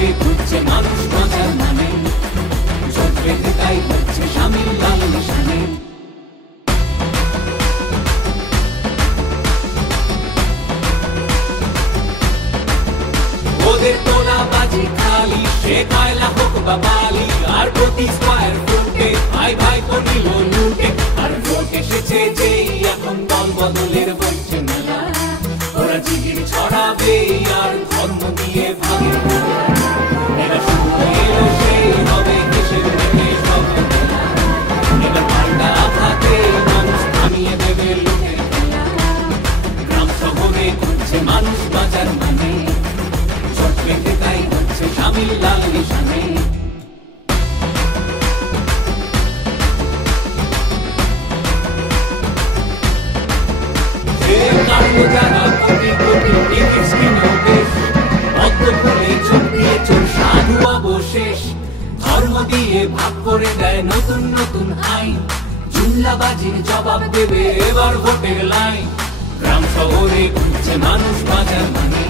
শহরে ঘুরছে মানুষ মজার মানে, জোট বেঁধে তাই হচ্ছে শামিল লাল নিশানে। ওদের তোলা বাজি খালি, সে কয়লা হোক বা বালি, আর প্রতি স্কয়ার ফুটে ভাই ভাই নিল লুটে। আর ভোট এসেছে যেই এখন দল বদলের বলছে মেলা, ওরা জিগির ছড়াবে আর ধর্ম দিয়ে ভাগে। এরা শুরু এলো সেই হবে দেশের মেঘে সব মেলা, এবার পাল্টা আঘাতে মানুষ থামিয়ে দেবে লুটের খেলা। গ্রাম শহরে ঘুরছে মানুষ বাজার মানে, জোট বেঁধে তাই হচ্ছে শামিল লাল নিশানে। যারা কোটি কোটি টিকিট কিনেও বেশ, পদ্ম ফুলে চোখ দিয়ে চোর সাধু অবশেষ। ধর্ম দিয়ে ভাগ করে দেয় নতুন নতুন আইন, জুমলাবাজির জবাব দেবে এবার ভোটের লাইন। গ্রাম শহরে ঘুরছে মানুষ বাজার মানে,